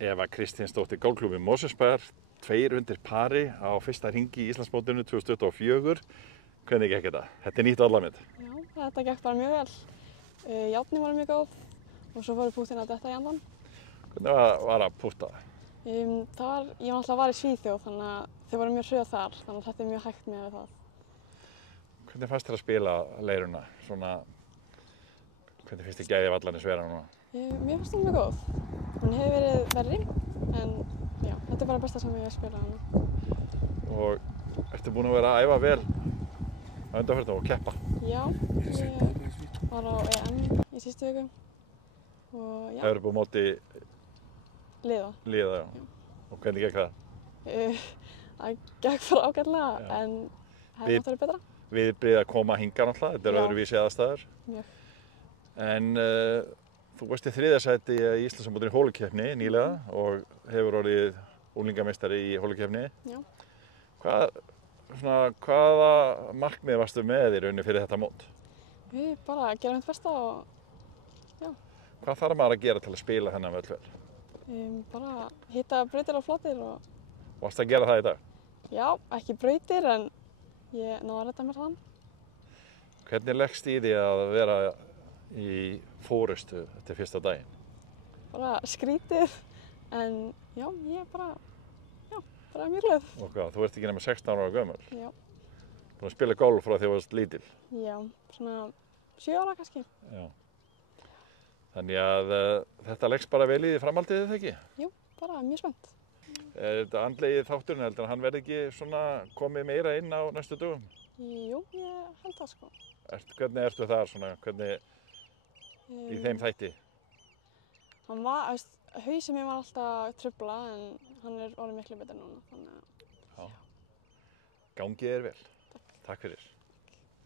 Eva Kristinsdóttir golfklúbbi Mosfellsbæjar, 2 undir pari á fyrsta hringi í Íslandsmótinu 2024. Hvernig gekk þetta? Þetta er nýtt vallamið. Já, þetta gekk bara mjög vel. Járnin var mjög góð og svo fóru púttin að detta í andan. Hvernig var að pútta? Ég var alltaf í Svíþjóð þannig að þau voru mjög hröð þar, þannig að þetta er mjög hægt með það. Hvernig fannst þér að spila leiruna? Hvernig finnst þér gæði vallarins vera núna? Mér finnst hún mjög góð. Hún hefur verið verri, en já, þetta er bara besta sem ég hef spilað hana. Og ertu búin að vera að æfa vel á undanförnum og keppa? Já, ég var á EM í síðustu viku og já. Hefurðu búið á móti Liða. Liða, já. Og hvernig gekk það? Það gekk bara ágætlega, en hefði mátt verið betra. Viðbrigði að koma hingað náttúrulega, þetta er öðruvísi aðstæður. Mjög. En þú varst í 3. sæti í Íslandsmótinu í hólukeppni nýlega og hefur orðið unglingameistari í hólukeppni. Já. Hvaða markmið varstu með í rauninni fyrir þetta mót? Bara að gera mitt besta og já. Hvað þarf maður að gera til að spila þennan völl vel? Bara hitta brautir og flottir og... Varstu að gera það í dag? Já, ekki brautir en ég náði að redda mér þann. Hvernig leggst í því að vera í fórustu eftir fyrsta daginn? Bara skrítið, en já, ég er bara mjög glöð. Og hvað, þú ert ekki nema 16 ára gömul? Já. Búin að spila golf frá því þú varst lítil? Já, svona 7 ára kannski. Já. Þannig að þetta leggst bara vel í því framhaldið eða ekki? Jú, bara mjög spennt. Er þetta andlegið þátturinn heldur en hann verði ekki svona komið meira inn á næstu dögum? Jú, ég held það sko. Hvernig ertu þar svona, í þeim þætti? Hausinn mér var alltaf trufla en hann er orðið miklu betur núna, þannig að... Já. Gangi þér vel. Takk fyrir.